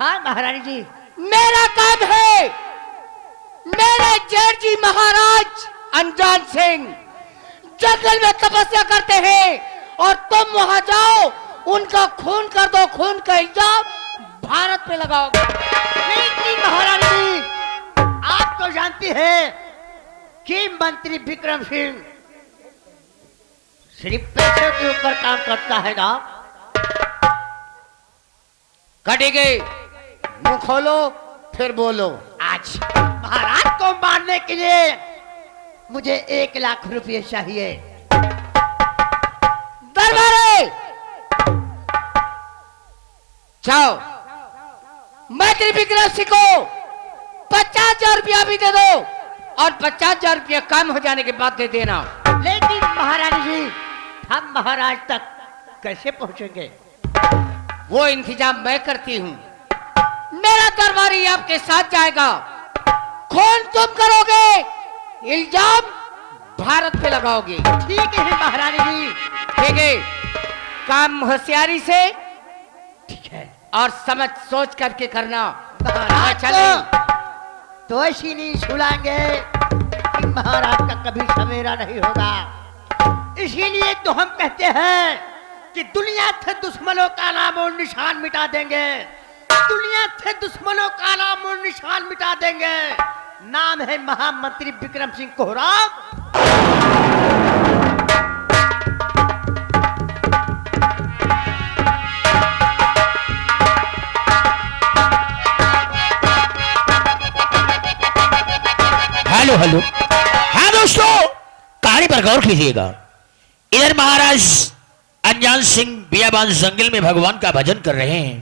हाँ महारानी जी। मेरा काम है, मेरे जेठ जी महाराज अनजान सिंह जंगल में तपस्या करते हैं और तुम वहां जाओ, उनका खून कर दो, खून का इल्जाम भारत पे लगाओगे। नहीं महारानी जी, आप तो जानती हैं कि मंत्री विक्रम सिंह सिर्फ पैसे के ऊपर काम करता है ना। कटेगे, मुंह खोलो फिर बोलो। आज महाराज को मारने के लिए मुझे 1 लाख रुपए चाहिए। दरबारे जाओ, मंत्री विक्रम सिंह को 50,000 रुपया भी दे दो और 50,000 रुपया काम हो जाने के बाद दे देना। लेकिन महारानी जी, हम महाराज तक कैसे पहुंचेंगे? वो इंतजाम मैं करती हूँ। मेरा दरबारी आपके साथ जाएगा, खून तुम करोगे, इल्जाम भारत पे लगाओगे। ठीक है महारानी जी। ठीक है, काम होशियारी से ठीक है और समझ सोच करके करना। महाराज चले तो ऐसी नहीं छुड़ाएंगे कि महाराज का कभी सवेरा नहीं होगा। इसीलिए तो हम कहते हैं कि दुनिया से दुश्मनों का नाम और निशान मिटा देंगे। दुनिया से दुश्मनों का नाम और निशान मिटा देंगे। नाम है महामंत्री विक्रम सिंह कोहराम। Hello hello. हाँ दोस्तों, कहानी पर गौर कीजिएगा। इधर महाराज अनजान सिंह बियाबान जंगल में भगवान का भजन कर रहे हैं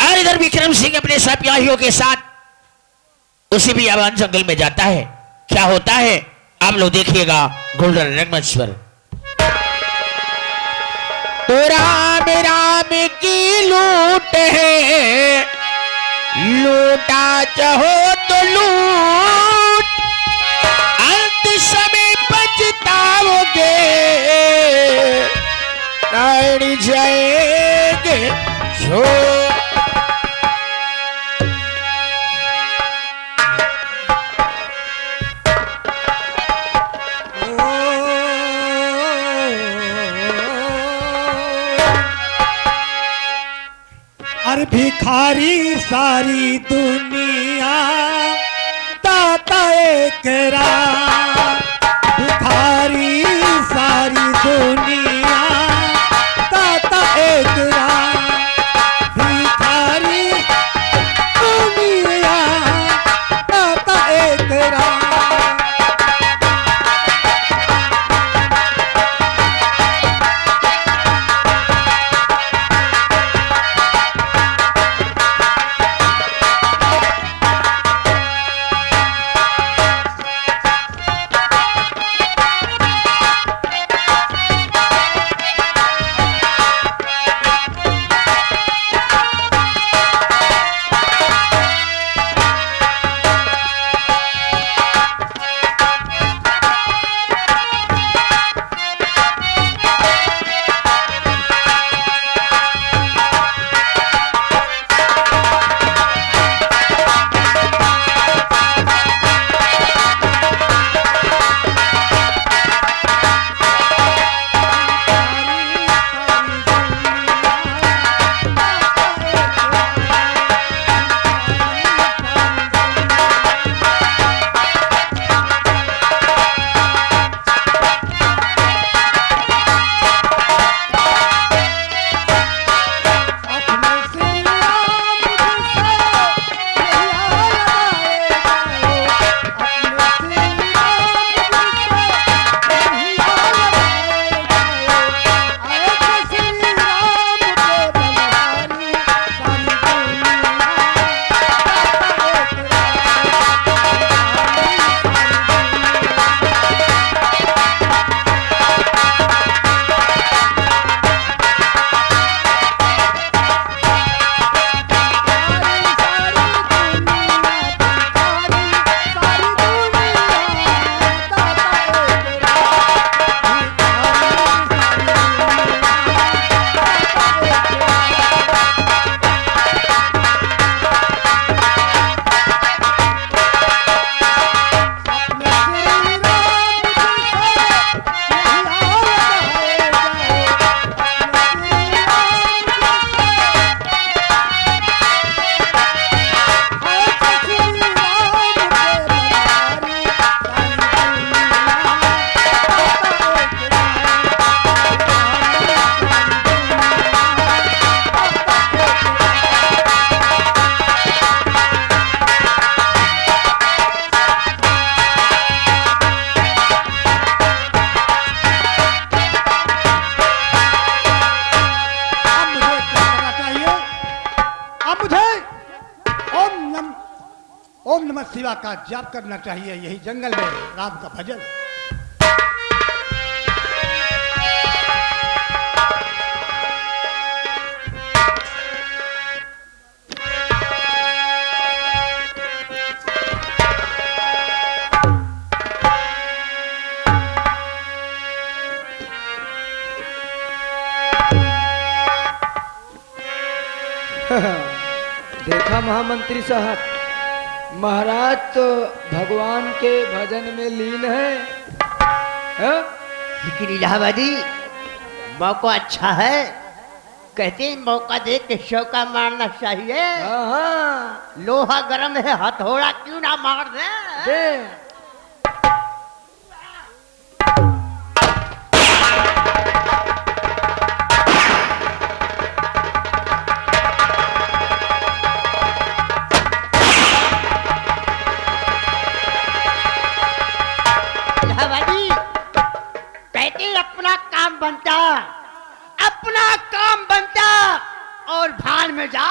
और इधर विक्रम सिंह अपने सिपाहियों के साथ उसी बियाबान जंगल में जाता है। क्या होता है आप लोग देखिएगा गोल्डन रंगमंच पर। तो राम राम की लूट है, लूटा चाहो तो लूट, अंत समय पछताओगे, रायण जाएंगे जो। अरे भिखारी सारी दुनिया दाता एक राम, भिखारी सारी दुनिया दाता एक राम, भिखारी दुनिया दाता एक राम। अब मुझे ओम नमः शिवाय का जाप करना चाहिए यही जंगल में राम का भजन। देखा महामंत्री साहब, महाराज तो भगवान के भजन में लीन है, हाँ? लेकिन इलाहाबादी मौका अच्छा है, कहते हैं मौका देख के चौका मारना चाहिए। हाँ, लोहा गर्म है, हथौड़ा क्यों ना मार दे। दे। इलाहाबादी कहते हैं अपना काम बनता, अपना काम बनता और भान में जा।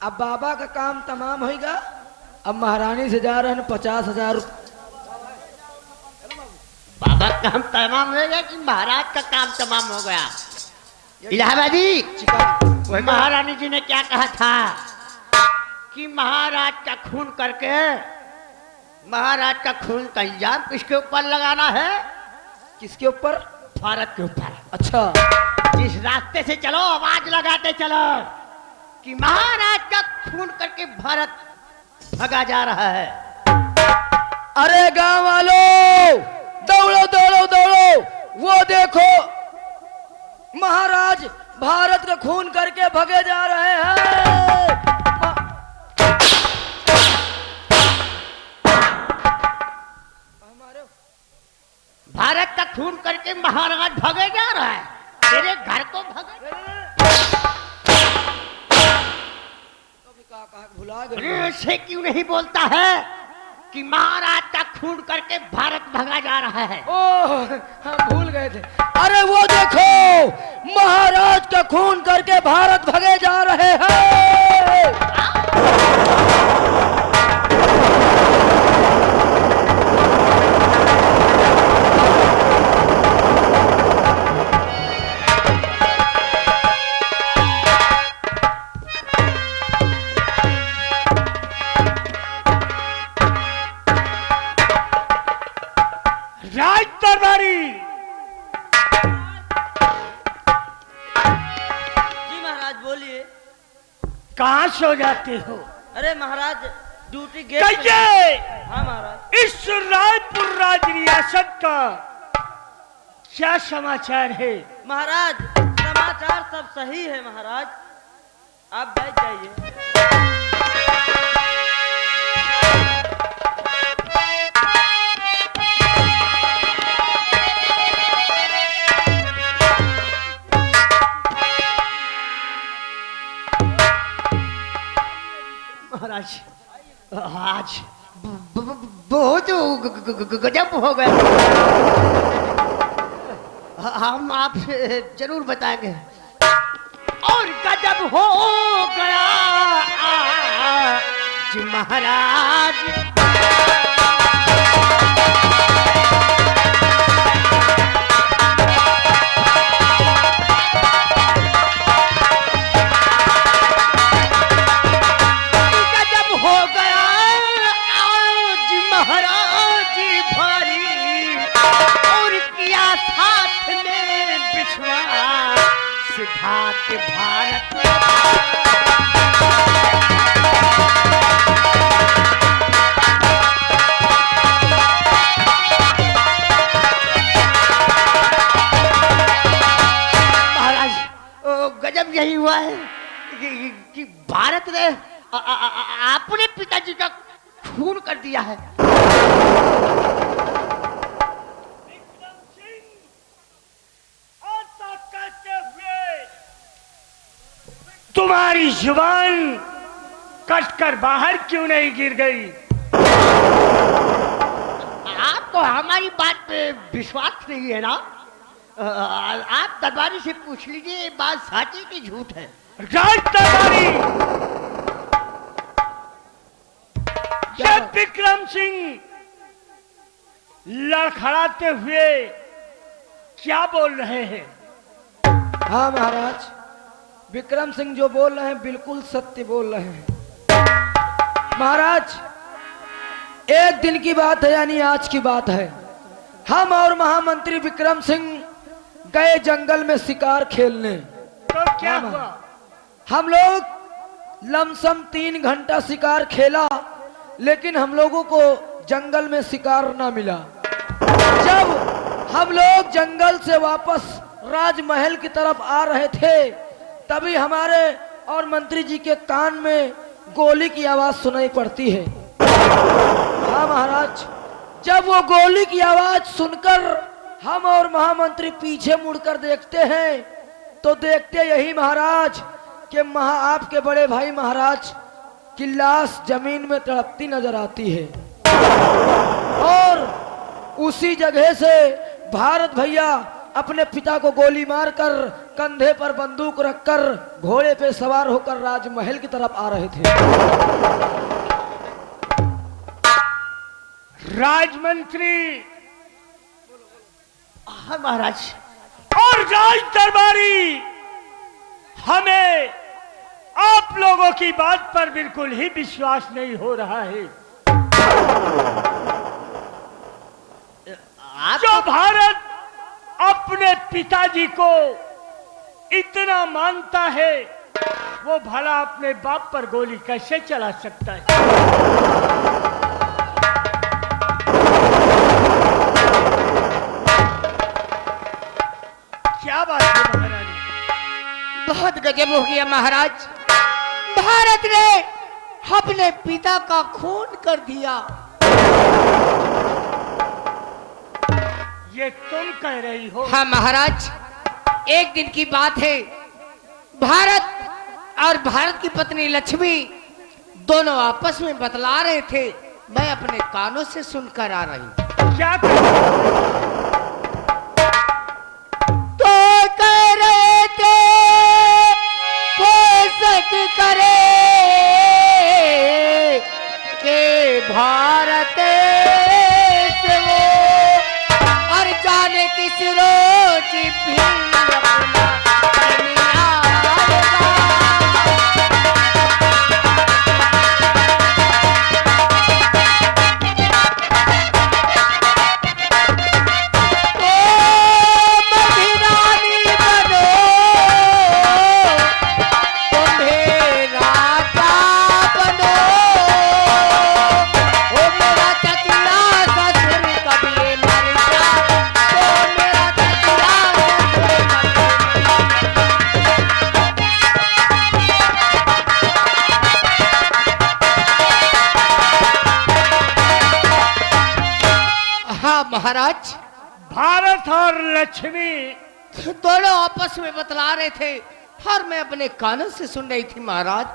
अब बाबा का काम तमाम होगा, अब महारानी से जा रहे हैं 50,000। बाबा का काम तमाम हो गया कि महाराज का काम तमाम हो गया? इलाहाबादी महारानी जी ने क्या कहा था कि महाराज का खून करके महाराज का खून का इल्जाम किसके ऊपर लगाना है? किसके ऊपर? भारत के ऊपर। अच्छा, जिस रास्ते से चलो आवाज लगाते चलो कि महाराज का खून करके भारत भगा जा रहा है। अरे गांव वालों, दौड़ो दौड़ो दौड़ो, वो देखो महाराज भारत का खून करके भगे जा रहे हैं। भारत का खून करके महाराज भगे जा रहा है, तेरे घर को भगे। भुला गए। अरे से क्यों नहीं बोलता है कि महाराज का खून करके भारत भगा जा रहा है? ओह, हम भूल गए थे। अरे वो देखो महाराज का खून करके भारत भगे जा रहे हैं। राज दरबारी, जी महाराज बोलिए। कहाँ सो जाते हो? अरे महाराज ड्यूटी गेट पे- कहिए, हाँ महाराज। इस रायपुर राज रियासत का क्या समाचार है? महाराज समाचार सब सही है महाराज, आप बैठ जाइए। महाराज आज बहुत गजब हो गया। हम आपसे जरूर बताएंगे। और गजब हो गया जी महाराज। गजब हो गया आज महाराज भारी, और किया साथ में विश्वास सिद्धार्थ भारत। महाराज गजब यही हुआ है कि भारत ने अपने पिताजी का खून कर दिया है। विक्रम सिंह, ऐसा कहते हुए तुम्हारी जुबान कटकर बाहर क्यों नहीं गिर गई? आपको हमारी बात पे विश्वास नहीं है ना? आप दरबारी से पूछ लीजिए ये बात सच है कि झूठ है। राज दरबारी, जब विक्रम सिंह लड़खड़ाते हुए क्या बोल रहे हैं? हाँ महाराज, विक्रम सिंह जो बोल रहे हैं बिल्कुल सत्य बोल रहे हैं। महाराज, एक दिन की बात है, यानी आज की बात है। हम और महामंत्री विक्रम सिंह गए जंगल में शिकार खेलने। तो क्या हाँ, हुआ? हम लोग लमसम 3 घंटा शिकार खेला, लेकिन हम लोगों को जंगल में शिकार ना मिला। जब हम लोग जंगल से वापस राजमहल की तरफ आ रहे थे, तभी हमारे और मंत्री जी के कान में गोली की आवाज सुनाई पड़ती है। हाँ महाराज, जब वो गोली की आवाज सुनकर हम और महामंत्री पीछे मुड़कर देखते हैं, तो देखते यही महाराज कि आपके बड़े भाई महाराज की लाश जमीन में तड़पती नजर आती है। और उसी जगह से भारत भैया अपने पिता को गोली मारकर कंधे पर बंदूक रखकर घोड़े पे सवार होकर राजमहल की तरफ आ रहे थे। राजमंत्री हाँ महाराज। और राज दरबारी, हमें आप लोगों की बात पर बिल्कुल ही विश्वास नहीं हो रहा है। जो भारत अपने पिताजी को इतना मानता है, वो भला अपने बाप पर गोली कैसे चला सकता है? क्या बात है महारानी? बहुत गजब हो गया महाराज, भारत ने अपने पिता का खून कर दिया। ये तुम कह रही हो? हाँ महाराज, एक दिन की बात है, भारत और भारत की पत्नी लक्ष्मी दोनों आपस में बतला रहे थे। मैं अपने कानों से सुनकर आ रही हूं। क्या कह रही हो? तो कह रहे थे पोषक करे के भारत से वो, और जाने किस रोज भी अपना कन्या महाराज, भारत और लक्ष्मी दोनों आपस में बतला रहे थे और मैं अपने कानों से सुन रही थी महाराज।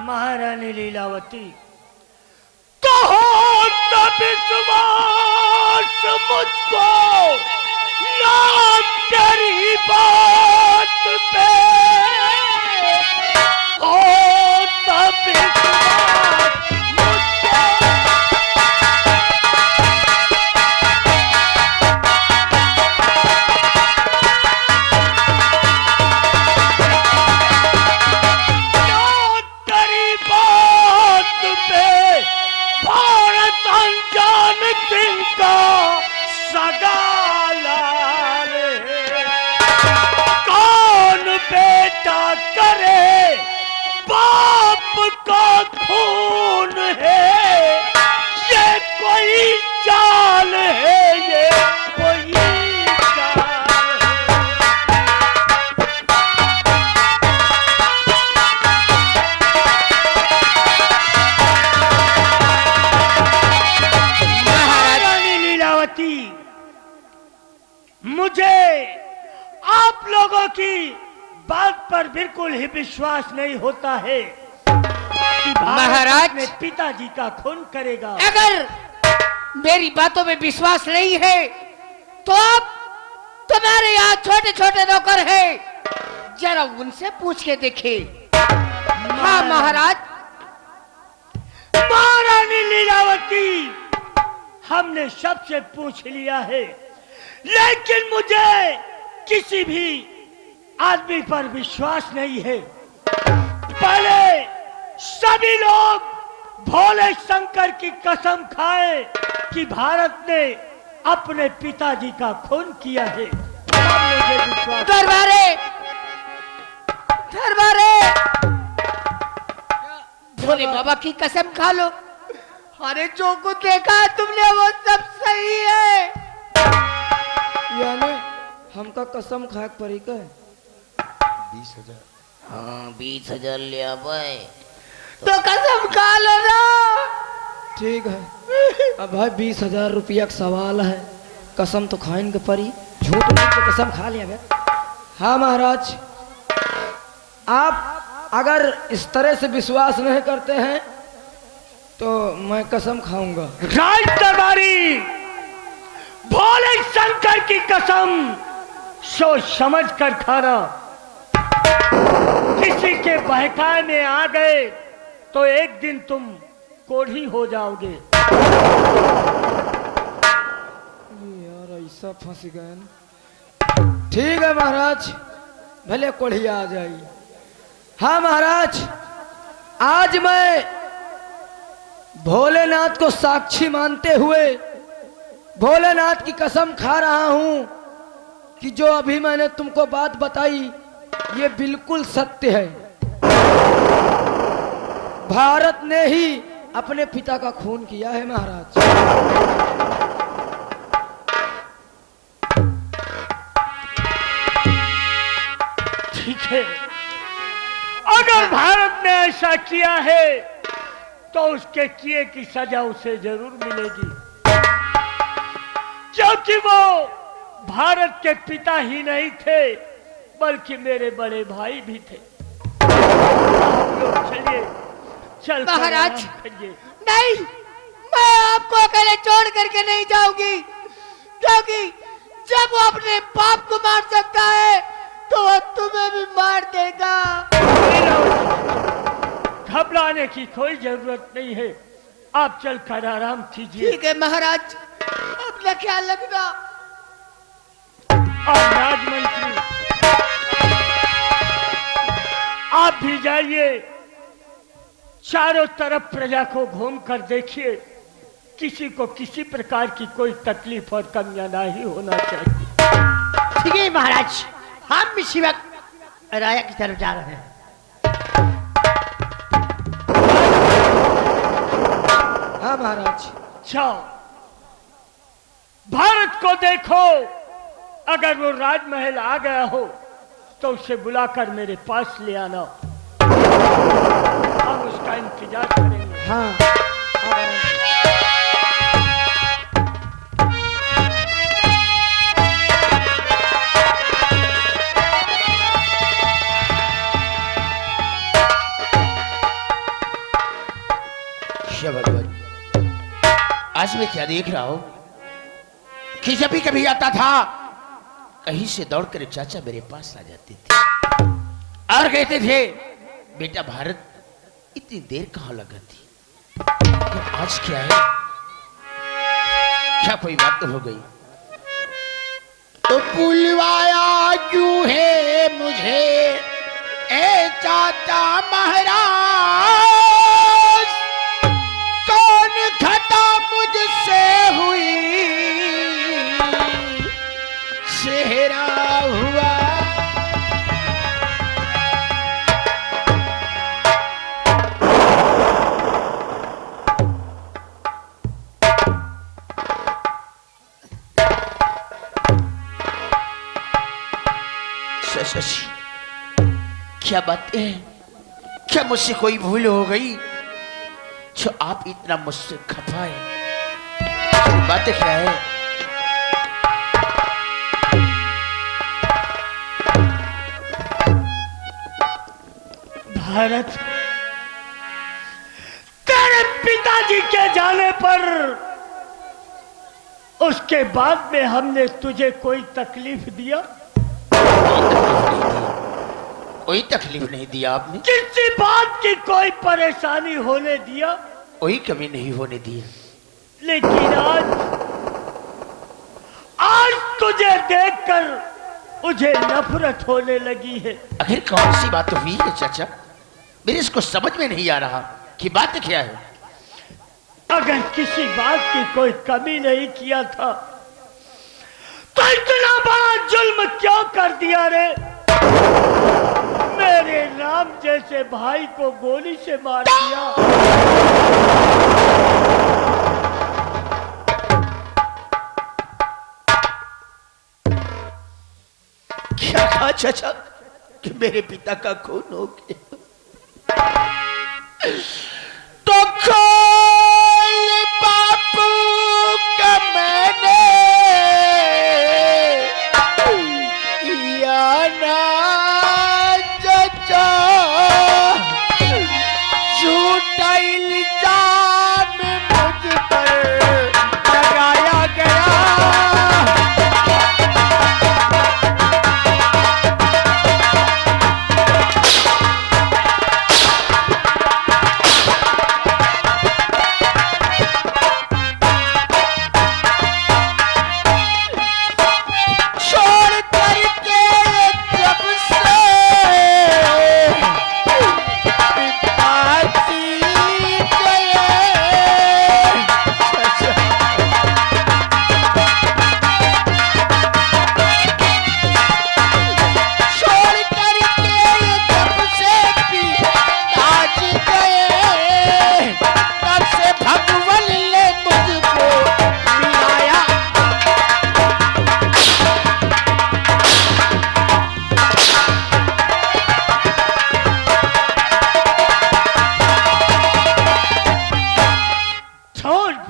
महारानी लीलावती, तो हो तब विश्वास मुझको ना तेरी बात पे, हो तब विश्वास मुझको। पे लोगों की बात पर बिल्कुल ही विश्वास नहीं होता है कि भारत महाराज! अपने पिताजी का खून करेगा। अगर मेरी बातों में विश्वास नहीं है तो आप तुम्हारे यहाँ छोटे छोटे नौकर हैं, जरा उनसे पूछ के देखिए। हाँ महाराज। महारानी लीलावती, हमने सबसे पूछ लिया है, लेकिन मुझे किसी भी आदमी पर विश्वास नहीं है। पहले सभी लोग भोले शंकर की कसम खाए कि भारत ने अपने पिताजी का खून किया है, तब मुझे विश्वास। दरबारे दरबारे भोले बाबा की कसम खा लो। अरे जो कुछ देखा है तुमने वो सब सही है। यानी हमका कसम खाक पड़ी का 20,000। हाँ 20,000 लिया भाई। तो कसम खा लो ना। ठीक है। अब भाई 20,000 रुपया का सवाल है, कसम तो खाएंगे परी, झूठ नहीं तो कसम खा लिया गया। हाँ महाराज, आप अगर इस तरह से विश्वास नहीं करते हैं तो मैं कसम खाऊंगा। राज दरबारी, भोले शंकर की कसम सोच समझ कर खाना। किसी के बहकाए में आ गए तो एक दिन तुम कोढ़ी हो जाओगे। यार ऐसा फंस गए ना। ठीक है महाराज, भले कोढ़िया आ जाइए। हाँ महाराज, आज मैं भोलेनाथ को साक्षी मानते हुए भोलेनाथ की कसम खा रहा हूं कि जो अभी मैंने तुमको बात बताई ये बिल्कुल सत्य है। भारत ने ही अपने पिता का खून किया है महाराज। ठीक है, अगर भारत ने ऐसा किया है तो उसके किए की सजा उसे जरूर मिलेगी, क्योंकि वो भारत के पिता ही नहीं थे बल्कि मेरे बड़े भाई भी थे। हम लोग चलिए, चल कर महाराज! आराम करिए। नहीं, मैं आपको अकेले छोड़ करके नहीं जाऊंगी, क्योंकि जब वो अपने बाप को मार सकता है तो वो तुम्हें भी मार देगा। घबराने की कोई जरूरत नहीं है, आप चलकर आराम कीजिए। ठीक है महाराज, अपना ख्याल रखना। और राजमंत्री, आप भी जाइए, चारों तरफ प्रजा को घूम कर देखिए, किसी को किसी प्रकार की कोई तकलीफ और कमियां नहीं होना चाहिए। ठीक है महाराज, हम इसी वक्त राया की तरफ जा रहे हैं। हाँ महाराज। जाओ, भारत को देखो, अगर वो राजमहल आ गया हो तो उसे बुलाकर मेरे पास ले आना, हम उसका इंतजार करेंगे। हाँ भगवान, आज मैं क्या देख रहा हूं कि जब भी कभी आता था कहीं से दौड़कर चाचा मेरे पास आ जाते थे और कहते थे, बेटा भारत इतनी देर कहां लगा थी, तो आज क्या है, क्या कोई बात तो हो गई? तो बुलवाया क्यों है मुझे ए चाचा महाराज, कौन खता मुझसे हुई, चेहरा हुआ। शशि, क्या बात है, क्या मुझसे कोई भूल हो गई जो आप इतना मुझसे खफाए? बातें क्या है? भारत, तेरे पिताजी के जाने पर उसके बाद में हमने तुझे कोई तकलीफ दिया? कोई तकलीफ नहीं दिया आपने। किसी बात की कोई परेशानी होने दिया? कोई कमी नहीं होने दी। लेकिन आज तुझे देखकर मुझे नफरत होने लगी है। आखिर कौन सी बात हुई है चाचा? मेरे इसको समझ में नहीं आ रहा कि बात क्या है। अगर किसी बात की कोई कमी नहीं किया था तो इतना बड़ा जुल्म क्यों कर दिया रे? मेरे राम जैसे भाई को गोली से मार दिया। क्या कहा चाचा कि मेरे पिता का खून हो गया? तो खोल बापू का मैंने या ना चाचा, झूठा इल्जाम मुझ पर लगाया गया।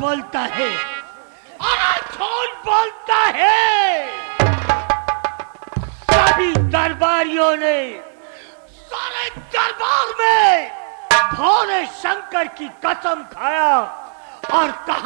बोलता है, अरे झूठ बोलता है। सभी दरबारियों ने सारे दरबार में भोले शंकर की कसम खाया और कहा